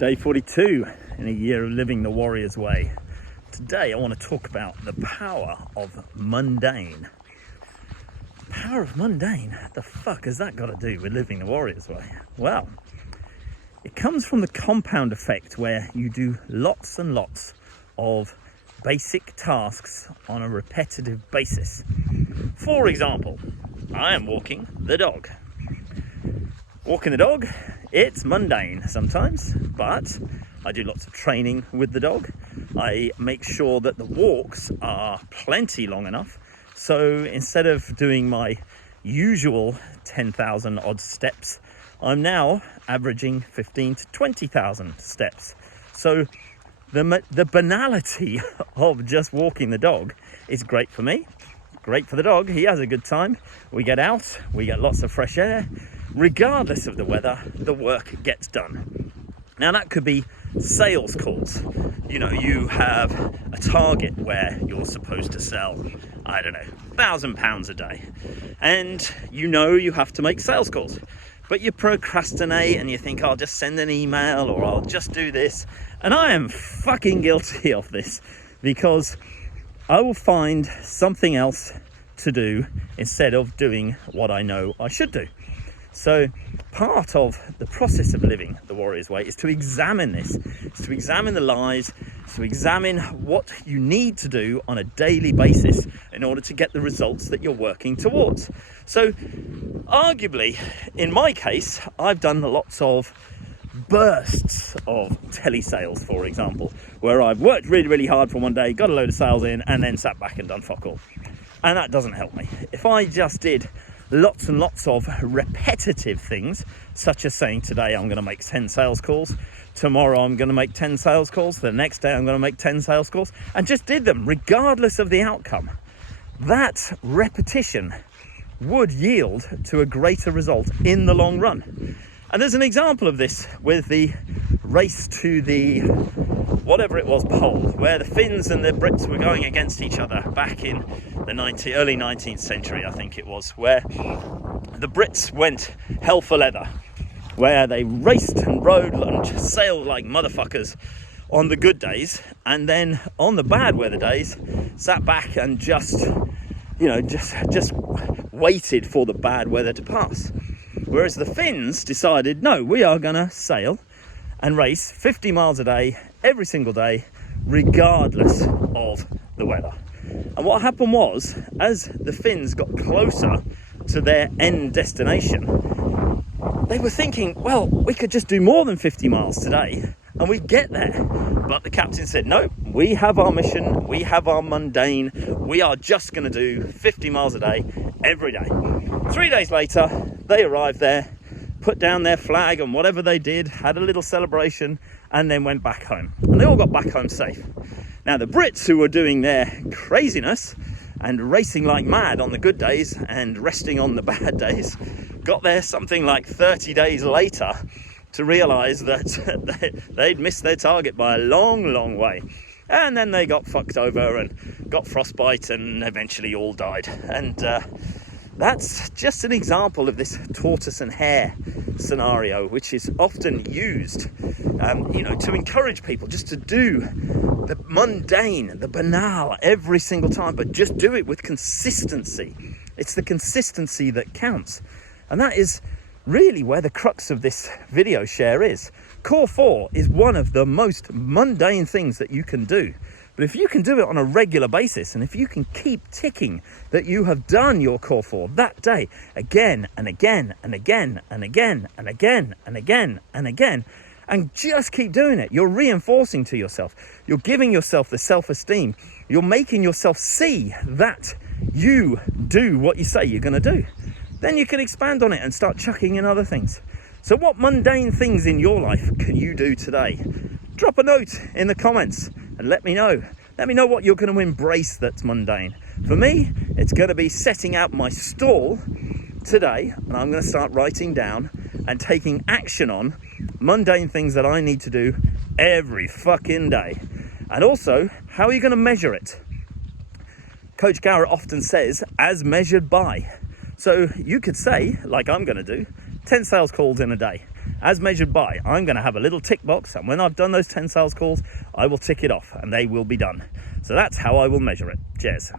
Day 42 in a year of living the warrior's way. Today I want to talk about the power of mundane. Power of mundane? What the fuck has that got to do with living the warrior's way? Well, it comes from the compound effect where you do lots and lots of basic tasks on a repetitive basis. For example, I am walking the dog. Walking the dog, it's mundane sometimes, but I do lots of training with the dog. I make sure that the walks are plenty long enough. So instead of doing my usual 10,000 odd steps, I'm now averaging 15 to 20,000 steps. So the banality of just walking the dog is great for me, great for the dog. He has a good time. We get out, we get lots of fresh air. Regardless of the weather, the work gets done. Now that could be sales calls. You know, you have a target where you're supposed to sell, I don't know, £1,000 a day. And you know you have to make sales calls. But you procrastinate and you think, I'll just send an email or I'll just do this. And I am fucking guilty of this because I will find something else to do instead of doing what I know I should do. So part of the process of living the warrior's way is to examine this, is to examine the lies, to examine what you need to do on a daily basis in order to get the results that you're working towards. So arguably, in my case, I've done lots of bursts of telesales, for example, where I've worked really, really hard for one day, got a load of sales in, and then sat back and done fuck all. And that doesn't help me. If I just did lots and lots of repetitive things, such as saying today I'm going to make 10 sales calls, tomorrow I'm going to make 10 sales calls, the next day I'm going to make 10 sales calls, and just did them regardless of the outcome, that repetition would yield to a greater result in the long run. And there's an example of this with the race to the whatever it was pole, where the Finns and the Brits were going against each other back in the early 19th century, I think it was, where the Brits went hell for leather, where they raced and rode and sailed like motherfuckers on the good days, and then on the bad weather days sat back and just waited for the bad weather to pass. Whereas the Finns decided, no, we are going to sail and race 50 miles a day, every single day, regardless of the weather. And what happened was, as the Finns got closer to their end destination, they were thinking, well, we could just do more than 50 miles today and we'd get there. But the captain said, no, we have our mission, we have our mundane, we are just going to do 50 miles a day every day. 3 days later, they arrived there, put down their flag and whatever they did, had a little celebration, and then went back home. And they all got back home safe. Now the Brits, who were doing their craziness and racing like mad on the good days and resting on the bad days, got there something like 30 days later to realise that they'd missed their target by a long, long way. And then they got fucked over and got frostbite and eventually all died. And that's just an example of this tortoise and hare scenario, which is often used, to encourage people just to do the mundane, the banal every single time, but just do it with consistency. It's the consistency that counts. And that is really where the crux of this video share is. Core 4 is one of the most mundane things that you can do. But if you can do it on a regular basis, and if you can keep ticking that you have done your core 4 that day again and again and again and again and again and again and again, and just keep doing it, you're reinforcing to yourself, you're giving yourself the self-esteem, you're making yourself see that you do what you say you're going to do. Then you can expand on it and start chucking in other things. So what mundane things in your life can you do today? Drop a note in the comments and let me know. Let me know what you're going to embrace that's mundane. For me, it's going to be setting out my stall today, and I'm going to start writing down and taking action on mundane things that I need to do every fucking day. And also, how are you going to measure it? Coach Garrett often says, as measured by. So you could say, like I'm going to do, 10 sales calls in a day. as measured by, I'm going to have a little tick box, and when I've done those 10 sales calls, I will tick it off and they will be done. So that's how I will measure it. Cheers.